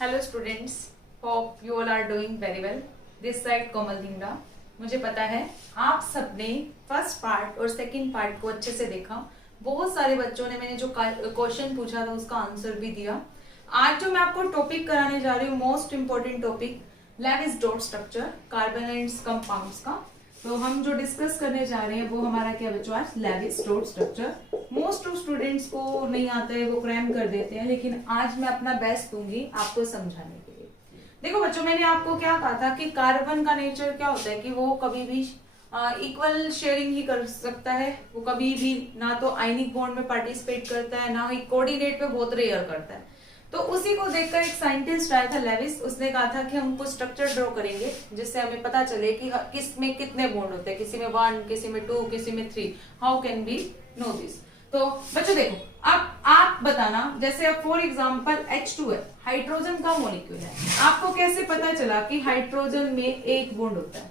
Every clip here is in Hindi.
Hello students, hope you all are doing very well. This side Komal Dhingra. मुझे पता है आप सबने फर्स्ट पार्ट और सेकंड पार्ट को अच्छे से देखा। बहुत सारे बच्चों ने मैंने जो क्वेश्चन पूछा था उसका आंसर भी दिया। आज जो मैं आपको टॉपिक कराने जा रही हूँ, most important topic, Lewis dot structure, carbon and compounds का। तो हम जो डिस्कस करने जा रहे हैं वो हमारा क्या बच्चों, आज Lewis dot structure. Most of students को नहीं आता है, वो क्रैम कर देते हैं, लेकिन आज मैं अपना बेस्ट दूंगी आपको समझाने के लिए। देखो बच्चों, मैंने आपको क्या कहा था कि कार्बन का नेचर क्या होता है कि वो कभी भी इक्वल शेयरिंग ही कर सकता है। वो कभी भी ना तो आयनिक बॉन्ड में पार्टिसिपेट करता है, ना ही कोऑर्डिनेट पे बहुत रेयर करता है। तो उसी को देखकर एक साइंटिस्ट आया था लेविस। उसने कहा था कि हम कुछ स्ट्रक्चर ड्रॉ करेंगे जिससे हमें पता चले कि किस में कितने बॉन्ड होते हैं, किसी में 1, किसी में 2, किसी में 3। How can be know this. तो बच्चों देखो, अब आप बताना, जैसे अब फॉर एग्जांपल H2 है, हाइड्रोजन का मॉलिक्यूल है। आपको कैसे पता चला कि हाइड्रोजन में एक बॉन्ड होता है?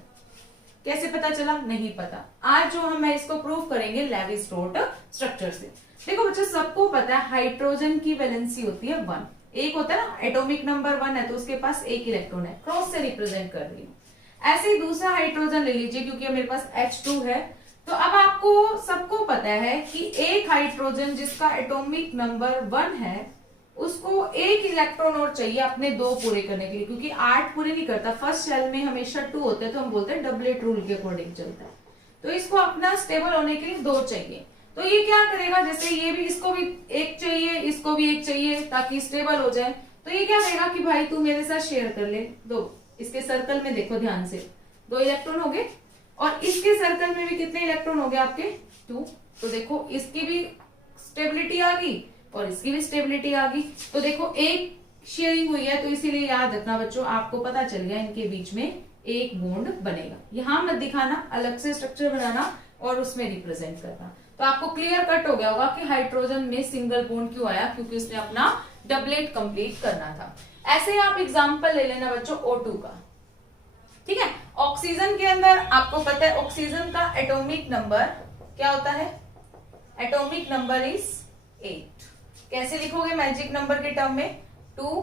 कैसे पता चला? नहीं पता। आज जो हम इसको प्रूव करेंगे लेविस डॉट स्ट्रक्चर से। देखो बच्चों, सबको पता है हाइड्रोजन की वैलेंसी होती है 1। एक होता है ना, एटॉमिक नंबर 1 है तो उसके पास एक इलेक्ट्रॉन है, क्रॉस से रिप्रेजेंट कर रही हूं। ऐसे ही दूसरा हाइड्रोजन ले लीजिए, क्योंकि मेरे पास H2 है। तो अब आपको सबको पता है कि एक हाइड्रोजन जिसका एटॉमिक नंबर 1 है, उसको एक इलेक्ट्रॉन और चाहिए अपने 2 पूरे करने के लिए, क्योंकि 8 पूरे नहीं करता। फर्स्ट शेल में हमेशा 2 होते हैं, तो हम बोलते हैं डबलेट रूल के अकॉर्डिंग चलता है। तो इसको अपना स्टेबल होने के लिए 2 चाहिए। तो ये क्या करेगा, जैसे ये भी, इसको भी एक चाहिए, इसको भी एक चाहिए ताकि स्टेबल हो जाए। तो ये क्या करेगा कि भाई तू मेरे साथ शेयर कर ले 2। इसके सर्कल में देखो ध्यान से, 2 इलेक्ट्रॉन हो गए, और इसके सर्कल में भी कितने इलेक्ट्रॉन हो गए आपके? 2। तो देखो इसकी भी स्टेबिलिटी आ गई और इसकी भी स्टेबिलिटी आ गई। तो देखो एक शेयरिंग हुई है, तो इसीलिए याद रखना बच्चों, आपको पता चल गया इनके बीच में एक बॉन्ड बनेगा। यहां मत दिखाना, अलग से स्ट्रक्चर बनाना और उसमें रिप्रेजेंट करना। तो आपको क्लियर कट हो गया होगा कि हाइड्रोजन में सिंगल बॉन्ड क्यों आया, क्योंकि उसने अपना डबलेट कंप्लीट करना था। ऐसे ही आप एग्जांपल ले लेना बच्चों O2 का। ठीक है, ऑक्सीजन के अंदर आपको पता है ऑक्सीजन का एटॉमिक नंबर क्या होता है? Atomic number is 8। कैसे लिखोगे मैजिक नंबर के टर्म में? 2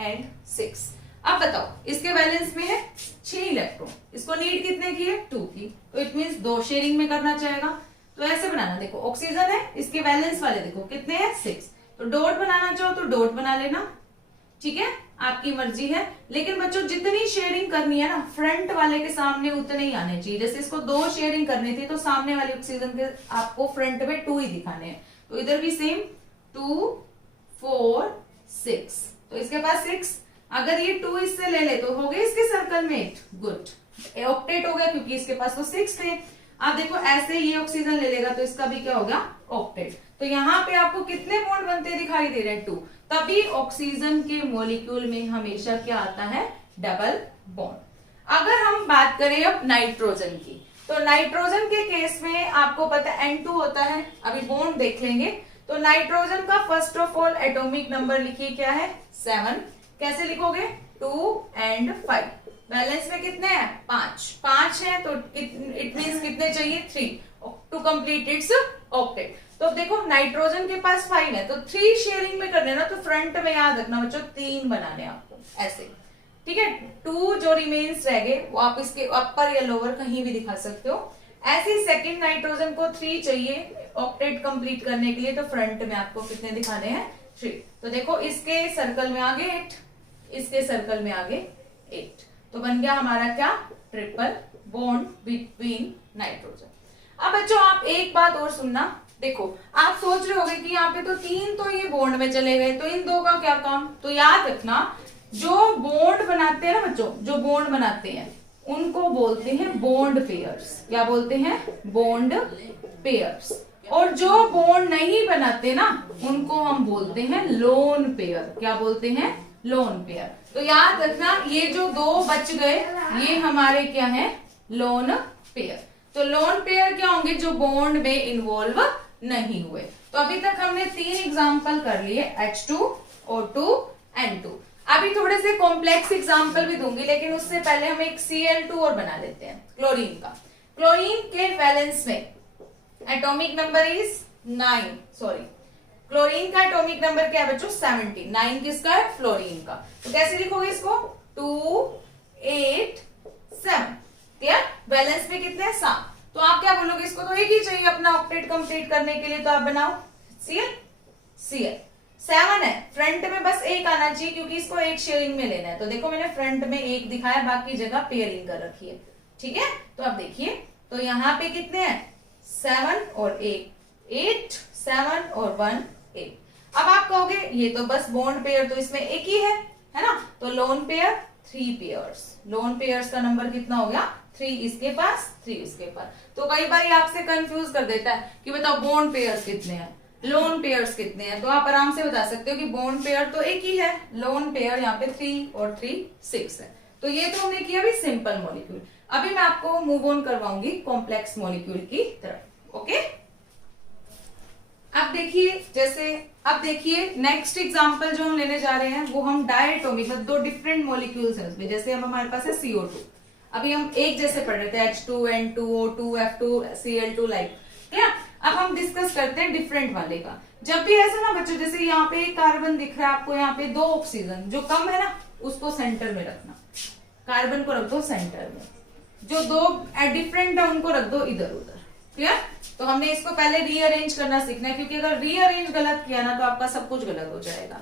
and 6। अब बताओ, इसके बैलेंस में है 6 इलेक्ट्रॉन, इसको नीड कितने की है? 2 की। तो इट मींस 2 शेयरिंग में करना चाहेगा। तो ऐसे बनाना, देखो ऑक्सीजन है, इसके बैलेंस वाले देखो कितने हैं? 6। तो डॉट बनाना चाहो तो डॉट बना लेना, ठीक है, आपकी मर्जी है। लेकिन बच्चों जितनी शेयरिंग करनी है ना, फ्रंट वाले के सामने उतने ही आने चाहिए। जैसे इसको 2 शेयरिंग करनी थी, तो सामने वाले ऑक्सीजन के आपको फ्रंट में 2 ही दिखाने हैं। तो इधर भी सेम 2, 4, 6। तो इसके पास 6, अगर ये 2 इससे ले ले तो हो गए इसके सर्कल में 8। गुड, ऑक्टेट हो गया, क्योंकि इसके पास तो 6 थे। अब देखो ऐसे ये ऑक्सीजन ले लेगा तो इसका भी क्या होगा? ऑक्टेट। तो यहाँ पे आपको कितने बॉन्ड बनते दिखाई दे रहे हैं? 2। तभी ऑक्सीजन के मॉलिक्यूल में हमेशा क्या आता है? Double bond. अगर हम बात करें अब नाइट्रोजन की, तो नाइट्रोजन के केस में आपको पता है N2 होता है। अभी बॉन्ड देख लेंगे। तो नाइट्रोजन का first of all atomic number लिखिए, क्या है? 7। कैसे लिखोगे? 2 and 5। बैलेंस में कितने हैं? 5 है, तो इट मींस कितने चाहिए? 3 टू कंप्लीट इट्स ऑक्टेट। तो देखो नाइट्रोजन के पास 5 है, तो 3 शेयरिंग में करने ना, तो फ्रंट में याद रखना बच्चों 3 बनाने आपको ऐसे, ठीक है। 2 जो रिमेन्स रह गए वो आप इसके अपर या लोअर कहीं भी दिखा सकते हो। ऐसे सेकंड नाइट्रोजन को 3 चाहिए ऑक्टेट कंप्लीट करने के लिए, तो फ्रंट में आपको कितने दिखाने हैं? 3। तो देखो इसके सर्कल में आगे 8, इसके सर्कल में आगे 8। तो बन गया हमारा क्या? Triple bond between nitrogen. अब बच्चों आप एक बात और सुनना, देखो आप सोच रहे होगे कि यहाँ पे तो 3 तो ये बॉन्ड में चले गए, तो इन 2 का क्या काम? तो याद रखना, जो बॉन्ड बनाते हैं ना बच्चों, जो बॉन्ड बनाते हैं उनको बोलते हैं बॉन्ड पेयर्स। क्या बोलते हैं? Bond pairs. और जो बॉन्ड नहीं बनाते ना, उनको हम बोलते हैं लोन पेयर। क्या बोलते हैं? Lone pair. तो याद रखना, ये जो 2 बच गए ये हमारे क्या है? Lone pair. तो लोन पेयर क्या होंगे? जो बॉन्ड में इन्वॉल्व नहीं हुए। तो अभी तक हमने 3 एग्जांपल कर लिए, H2, O2, N2। अभी थोड़े से कॉम्प्लेक्स एग्जांपल भी दूंगी, लेकिन उससे पहले हम एक Cl2 और बना लेते हैं, क्लोरीन का। क्लोरीन के बैलेंस में atomic number is 9, sorry chlorine का एटॉमिक नंबर क्या है बच्चों 17, 9 किसका है फ्लोरीन का। तो कैसे लिखोगे इसको 2 8 7, क्लियर। बैलेंस में कितने हैं 7, तो आप क्या बोलोगे इसको तो एक ही चाहिए अपना ऑक्टेट कंप्लीट करने के लिए, तो आप बनाओ Cl Cl 7 है, फ्रंट में बस एक आना चाहिए क्योंकि इसको एक शेयरिंग में लेना है। तो देखो मैंने फ्रंट में एक दिखाया, बाकी जगह पेयरिंग कर रखी है, ठीक है। तो अब देखिए तो यहाँ पे कितने हैं 7 और 8 7 और 1 8। अब आप कहोगे ये तो बस बॉन्ड पेयर तो इसमें एक ही है ना, तो lone pair 3 pairs, lone pairs का नंबर कितना हो गया 3 इसके पास 3 इसके पास। तो कई बार आपसे कंफ्यूज कर देता है कि बताओ बॉन्ड पेयर्स कितने हैं, लोन पेयर्स कितने हैं, तो आप आराम से बता सकते हो कि बॉन्ड पेयर तो एक ही है, लोन पेयर यहाँ पे 3 और 3 6 है। तो ये तो हमने किया अभी सिंपल मॉलिक्यूल। अभी मैं आपको मूव ऑन करवाऊंगी कॉम्प्लेक्स मॉलिक्यूल की तरफ, ओके। अब देखिए नेक्स्ट एग्जांपल जो हम लेने जा रहे हैं वो हम डायटोमिक, मतलब 2 डिफरेंट मॉलिक्यूल्स हैं उसमें। जैसे हम हमारे पास है CO2, अभी हम एक जैसे पढ़ रहे थे H2N2O2 F2 Cl2 like, clear. अब हम डिस्कस करते हैं डिफरेंट वाले का। जब भी ऐसा ना बच्चों, जैसे यहाँ पे कार्बन दिख रहा है आपको, यहाँ पे 2 ऑक्सीजन जो कम है ना उसको सेंटर में रखना, कार्बन को रख दो सेंटर में, जो 2 डिफरेंट है उनको रख दो इधर उधर, क्लियर। तो हमने इसको पहले रीअरेंज करना सीखना है, क्योंकि अगर रीअरेंज गलत किया ना तो आपका सब कुछ गलत हो जाएगा।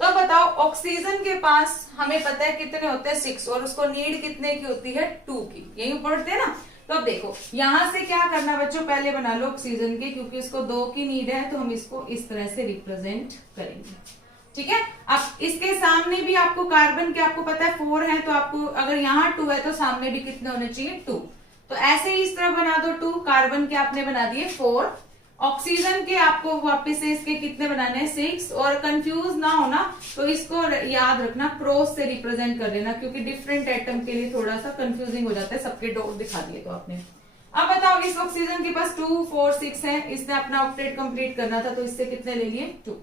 तो बताओ ऑक्सीजन के पास हमें पता है कितने होते हैं 6, और उसको नीड कितने की होती है 2 की, यही पढ़ते हैं ना। तो अब देखो यहां से क्या करना बच्चों, पहले बना लो ऑक्सीजन के, क्योंकि इसको 2 की नीड है, तो हम इसको इस तरह से रिप्रेजेंट करेंगे, ठीक है। अब इसके सामने भी आपको कार्बन के आपको पता है 4 है, तो आपको अगर यहाँ 2 है तो सामने भी कितने होने चाहिए 2। तो ऐसे ही इस तरह बना दो 2, कार्बन के आपने बना दिए 4, ऑक्सीजन के आपको वापस से इसके कितने बनाने हैं 6। और कंफ्यूज ना होना तो इसको याद रखना क्रॉस से रिप्रेजेंट कर लेना, क्योंकि डिफरेंट एटम के लिए थोड़ा सा कंफ्यूजिंग हो जाता है, सबके डॉट दिखा दिए तो आपने। अब बताओ इस ऑक्सीजन के पास 2 4 6 है, इसने अपना ऑक्टेट कंप्लीट करना था, तो इससे कितने ले लिए 2।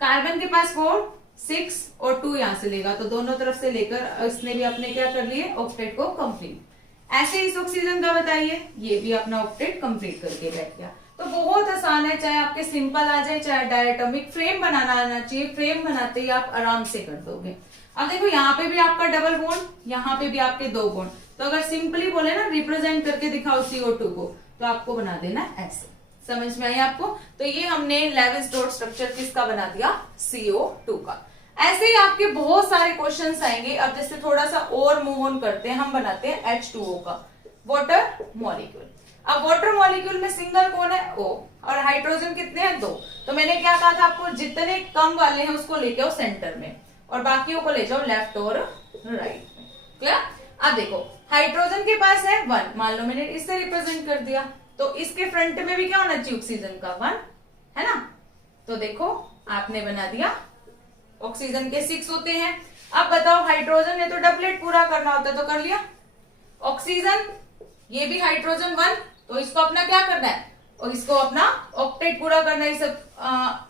कार्बन के पास 4 6 और 2 यहां से लेगा, तो दोनों तरफ से लेकर इसने भी अपने क्या कर लिए ऑक्टेट को कंप्लीट। ऐसे इस ऑक्सीजन का बताइए, ये भी अपना ऑक्टेट कंप्लीट करके बैठ गया। तो बहुत आसान है, चाहे आपके सिंपल आ जाए चाहे डायटोमिक, फ्रेम बनाना आना चाहिए, फ्रेम बनाते ही आप आराम से कर दोगे। अब देखो यहाँ पे भी आपका डबल बॉन्ड, यहाँ पे भी आपके 2 बॉन्ड, तो अगर सिंपली बोले ना रिप्रेजेंट करके दिखाओ CO2 को, तो आपको बना देना ऐसे। समझ में आई आपको। तो ये हमने लेविस डॉट स्ट्रक्चर किसका बना दिया CO2 का। ऐसे ही आपके बहुत सारे क्वेश्चंस आएंगे। अब जैसे थोड़ा सा और मूव ऑन करते हैं, हम बनाते हैं H2O का वाटर मॉलिक्यूल। अब वाटर मॉलिक्यूल में सिंगल कौन है O, और हाइड्रोजन कितने हैं 2। तो मैंने क्या कहा था आपको, जितने कम वाले हैं उसको लेके आओ सेंटर में और बाकियों को ले जाओ लेफ्ट और राइट में, क्लियर। अब देखो हाइड्रोजन के पास है 1, मान लो मैंने इससे रिप्रेजेंट कर दिया, तो इसके फ्रंट में भी क्या होना चाहिए ऑक्सीजन का 1, है ना। तो देखो आपने बना दिया, ऑक्सीजन के 6 होते हैं। अब बताओ हाइड्रोजन ने तो डबलेट पूरा करना होता है, तो कर लिया। ऑक्सीजन ये भी हाइड्रोजन 1, तो इसको अपना क्या करना है, और इसको अपना ऑक्टेट पूरा करना है इस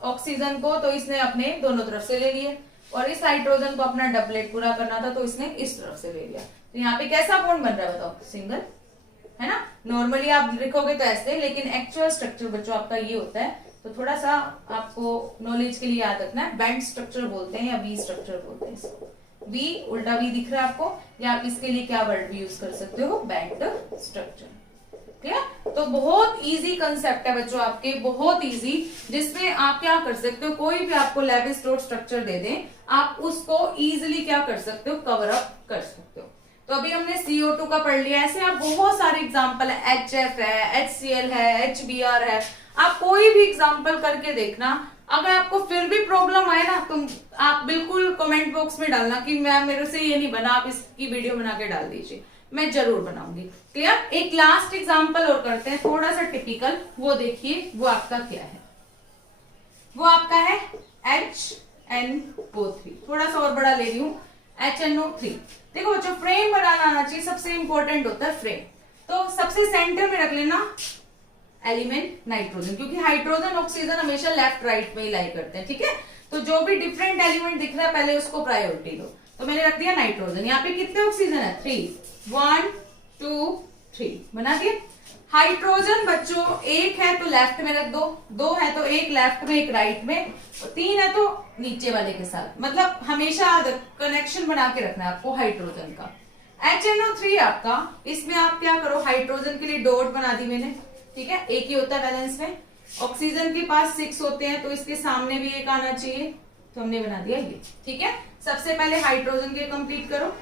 ऑक्सीजन को, तो इसने अपने दोनों तरफ से ले लिए। और इस हाइड्रोजन को अपना डबलेट पूरा करना था, तो इसने इस तरफ से ले लिया। तो यहाँ पे कैसा बॉन्ड बन रहा है बताओ, सिंगल, है ना। नॉर्मली आप लिखोगे तो ऐसे, लेकिन एक्चुअल स्ट्रक्चर बच्चों आपका ये होता है। तो थोड़ा सा आपको नॉलेज के लिए याद रखना है, बैंड स्ट्रक्चर बोलते हैं या वी स्ट्रक्चर बोलते हैं इसको। वी उल्टा वी दिख रहा है आपको, या आप इसके लिए क्या वर्ड भी यूज कर सकते हो, बैंड स्ट्रक्चर, क्लियर। तो बहुत इजी कंसेप्ट है बच्चों आपके, बहुत इजी, जिसमें आप क्या कर सकते हो, कोई भी आपको लेविस डॉट स्ट्रक्चर दे दें, आप उसको इजिली क्या कर सकते हो, कवर अप कर सकते हो। तो अभी हमने CO2 का पढ़ लिया। ऐसे आप बहुत सारे एग्जाम्पल है, HF है, HCl है, HBr है, आप कोई भी एग्जाम्पल करके देखना। अगर आपको फिर भी प्रॉब्लम आए ना, तो आप बिल्कुल कमेंट बॉक्स में डालना कि मैम मेरे से ये नहीं बना, आप इसकी वीडियो बना के डाल दीजिए, मैं जरूर बनाऊंगी, क्लियर। एक लास्ट एग्जाम्पल और करते हैं, थोड़ा सा टिपिकल, वो देखिए वो आपका क्या है, वो आपका है HNO3। थोड़ा सा और बड़ा ले रही हूँ, HNO3। देखो बच्चों फ्रेम बनाना आना चाहिए, सबसे इंपॉर्टेंट होता है फ्रेम। तो सबसे सेंटर में रख लेना एलिमेंट नाइट्रोजन, क्योंकि हाइड्रोजन ऑक्सीजन हमेशा लेफ्ट राइट में ही लाई करते हैं, ठीक है। तो जो भी डिफरेंट एलिमेंट दिख रहा है पहले उसको प्रायोरिटी दो। तो मैंने रख दिया नाइट्रोजन। यहाँ पे कितने ऑक्सीजन है 3, 1 2 3 बना दिए। हाइड्रोजन बच्चों एक है तो लेफ्ट में रख दो, दो है तो एक लेफ्ट में एक राइट में, और तीन है तो नीचे वाले के साथ, मतलब हमेशा कनेक्शन बना के रखना है आपको हाइड्रोजन का। HNO3 आपका, इसमें आप क्या करो, हाइड्रोजन के लिए डॉट बना दी मैंने, ठीक है, एक ही होता है बैलेंस में। ऑक्सीजन के पास 6 होते हैं तो इसके सामने भी एक आना चाहिए, तो हमने बना दिया ये, ठीक है। सबसे पहले हाइड्रोजन के कंप्लीट करो,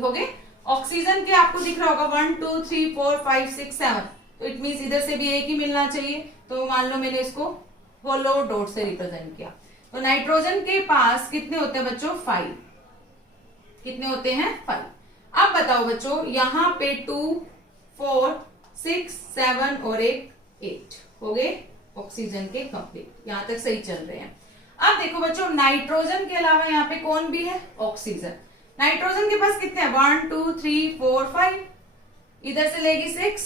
हो गए। ऑक्सीजन के आपको दिख रहा होगा 1 2 3 4 5 6 7, तो इट मीन्स इधर से भी एक ही मिलना चाहिए, तो मान लो मैंने इसको होलो डॉट से रिप्रेजेंट किया। तो नाइट्रोजन के पास कितने होते हैं बच्चों, 5, कितने होते हैं, 5। अब बताओ बच्चों, यहाँ पे 2 4 6 7 और एक 8 हो गए ऑक्सीजन के कंप्लीट, यहां तक सही चल रहे हैं। अब देखो बच्चों, नाइट्रोजन के अलावा यहाँ पे कौन भी है, ऑक्सीजन। नाइट्रोजन के पास कितने हैं, 1 2 3 4 5, इधर से लेगी 6,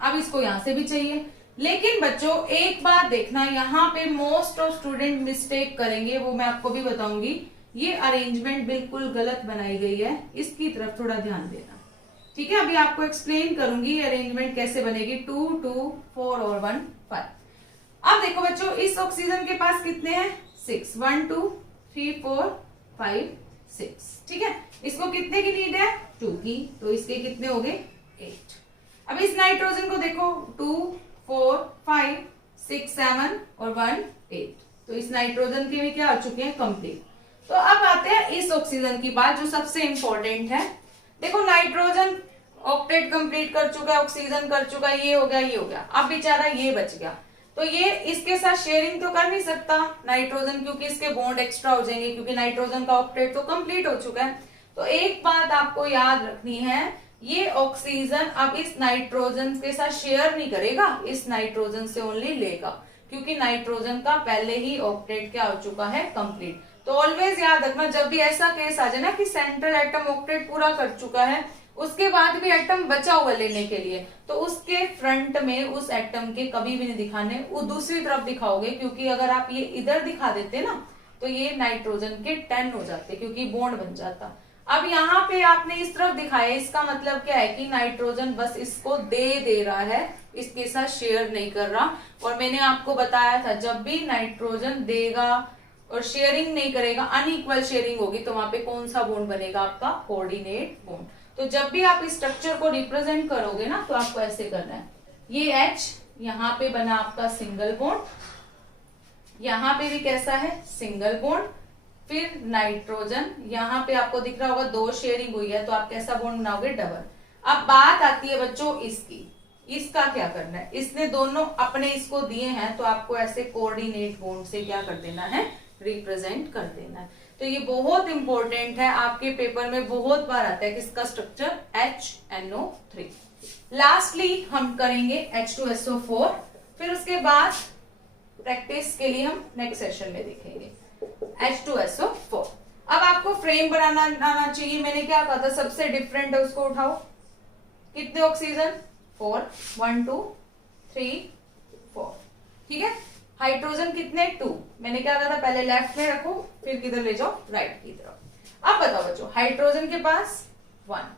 अब इसको यहां से भी चाहिए। लेकिन बच्चों एक बात देखना, यहाँ पे मोस्ट ऑफ स्टूडेंट मिस्टेक करेंगे, वो मैं आपको भी बताऊंगी। ये अरेंजमेंट बिल्कुल गलत बनाई गई है, इसकी तरफ थोड़ा ध्यान देना, ठीक है। अभी आपको एक्सप्लेन करूंगी अरेंजमेंट कैसे बनेगी, 2 2 4 और 1 5। अब देखो बच्चों, इस ऑक्सीजन के पास कितने हैं, 6, 1 2 3 4 5 6, ठीक है। इसको कितने की नीड है, 2 की, तो इसके कितने हो गए, 8। अब इस नाइट्रोजन को देखो, 2 4 5 6 7 और 1 8, तो इस नाइट्रोजन के भी क्या हो चुके हैं, कंप्लीट। तो अब आते हैं इस ऑक्सीजन की बात, जो सबसे इंपॉर्टेंट है। देखो नाइट्रोजन ऑक्टेट कंप्लीट कर चुका है, ऑक्सीजन कर चुका है, ये हो गया, ये हो गया, अब बेचारा ये बच गया, तो ये इसके साथ शेयरिंग तो कर नहीं सकता नाइट्रोजन, क्योंकि इसके बॉन्ड एक्स्ट्रा हो जाएंगे, क्योंकि नाइट्रोजन का ऑक्टेट तो कंप्लीट हो चुका है। तो एक बात आपको याद रखनी है, ये ऑक्सीजन अब इस नाइट्रोजन के साथ शेयर नहीं करेगा, इस नाइट्रोजन से ओनली लेगा, क्योंकि नाइट्रोजन का पहले ही ऑक्टेट क्या हो चुका है, कंप्लीट। तो ऑलवेज याद रखना, जब भी ऐसा केस आ जाए ना कि सेंट्रल एटम ऑक्टेट पूरा कर चुका है, उसके बाद भी एटम बचा हुआ लेने के लिए, तो उसके फ्रंट में उस एटम के कभी भी नहीं दिखाने, वो दूसरी तरफ दिखाओगे, क्योंकि अगर आप ये इधर दिखा देते ना तो ये नाइट्रोजन के 10 हो जाते, क्योंकि बॉन्ड बन जाता। अब यहाँ पे आपने इस तरफ दिखाया, इसका मतलब क्या है कि नाइट्रोजन बस इसको दे रहा है, इसके साथ शेयर नहीं कर रहा। और मैंने आपको बताया था, जब भी नाइट्रोजन देगा और शेयरिंग नहीं करेगा, अनइक्वल शेयरिंग होगी, तो वहां पे कौन सा बॉन्ड बनेगा आपका, कोऑर्डिनेट बॉन्ड। तो जब भी आप इस स्ट्रक्चर को रिप्रेजेंट करोगे ना, तो आपको ऐसे करना है, ये H यहाँ पे बना आपका सिंगल बॉन्ड, यहाँ पे भी कैसा है, सिंगल बॉन्ड, फिर नाइट्रोजन, यहाँ पे आपको दिख रहा होगा 2 शेयरिंग हुई है, तो आप कैसा बॉन्ड बनाओगे, डबल। अब बात आती है बच्चों इसकी, इसका क्या करना है, इसने दोनों अपने इसको दिए हैं, तो आपको ऐसे कोऑर्डिनेट बॉन्ड से क्या कर देना है, रिप्रेजेंट कर देना है। तो ये बहुत इंपॉर्टेंट है, आपके पेपर में बहुत बार आता है किसका स्ट्रक्चर, HNO3। लास्टली हम करेंगे H2SO4, फिर उसके बाद प्रैक्टिस के लिए हम नेक्स्ट सेशन में देखेंगे H2SO4। अब आपको फ्रेम बनाना आना चाहिए, मैंने क्या कहा था सबसे डिफरेंट है, उसको उठाओ। कितने ऑक्सीजन, 4, 1 2 3 4, ठीक है। हाइड्रोजन कितने, 2, मैंने क्या कहा था, पहले लेफ्ट में रखो, फिर किधर ले जाओ, राइट की तरफ। अब बताओ बच्चों, हाइड्रोजन के पास 1,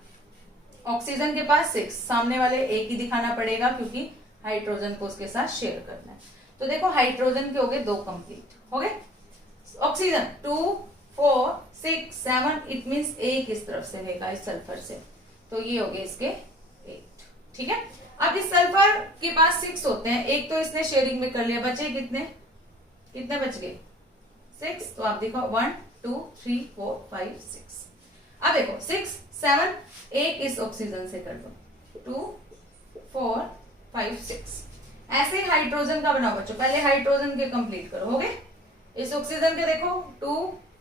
ऑक्सीजन के पास 6, सामने वाले एक ही दिखाना पड़ेगा, क्योंकि हाइड्रोजन को उसके साथ शेयर करना है। तो देखो हाइड्रोजन के हो गए 2 कंप्लीट, हो गए। ऑक्सीजन 2 4 6 7, इट मीन्स एक इस तरफ से लेगा, इस सल्फर से, तो ये हो गए इसके 8, ठीक है। अब इस सल्फर के पास 6 होते हैं, एक तो इसने शेयरिंग में कर लिया, बचे कितने, कितने बच गए, 6, तो आप देखो 1 2 3 4 5 6। अब देखो 6 7, एक इस ऑक्सीजन से कर दो, 2 4 5 6। ऐसे हाइड्रोजन का बनाओ बच्चों, पहले हाइड्रोजन के कंप्लीट करो, हो गए। इस ऑक्सीजन के देखो 2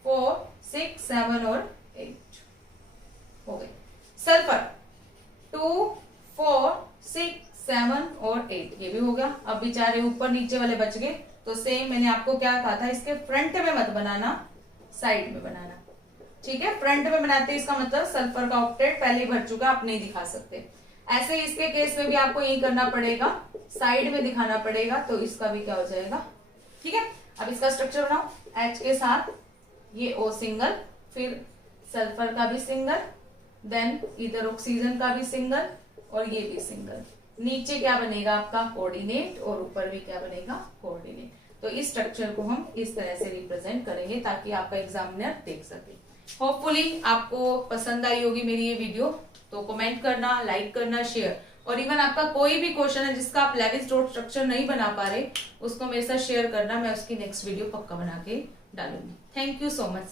4 6 7 और 8 हो गए। सल्फर 2 4 6 7 और 8, ये भी हो गया। अब बेचारे ऊपर नीचे वाले बच गए, तो सेम मैंने आपको क्या कहा था, इसके फ्रंट में मत बनाना, साइड में बनाना, ठीक है। फ्रंट में बनाते इसका मतलब सल्फर का ऑक्टेट पहले ही भर चुका, आप नहीं दिखा सकते। ऐसे इसके केस में भी आपको यही करना पड़ेगा, साइड में दिखाना पड़ेगा, तो इसका भी क्या हो जाएगा, ठीक है। अब इसका स्ट्रक्चर बनाओ, H के साथ ये O सिंगल, फिर सल्फर का भी सिंगल, देन इधर ऑक्सीजन का भी सिंगल और ये भी सिंगल, नीचे क्या बनेगा आपका कोऑर्डिनेट और ऊपर भी क्या बनेगा कोऑर्डिनेट। तो इस स्ट्रक्चर को हम इस तरह से रिप्रेजेंट करेंगे ताकि आपका एग्जामिनर देख सके। होपफुली आपको पसंद आई होगी मेरी ये वीडियो, तो कमेंट करना, लाइक करना, शेयर, और इवन आपका कोई भी क्वेश्चन है जिसका आप लेविस डॉट स्ट्रक्चर नहीं बना पा रहे उसको मेरे साथ शेयर करना, मैं उसकी नेक्स्ट वीडियो पक्का बना के डालूंगी। Thank you so much.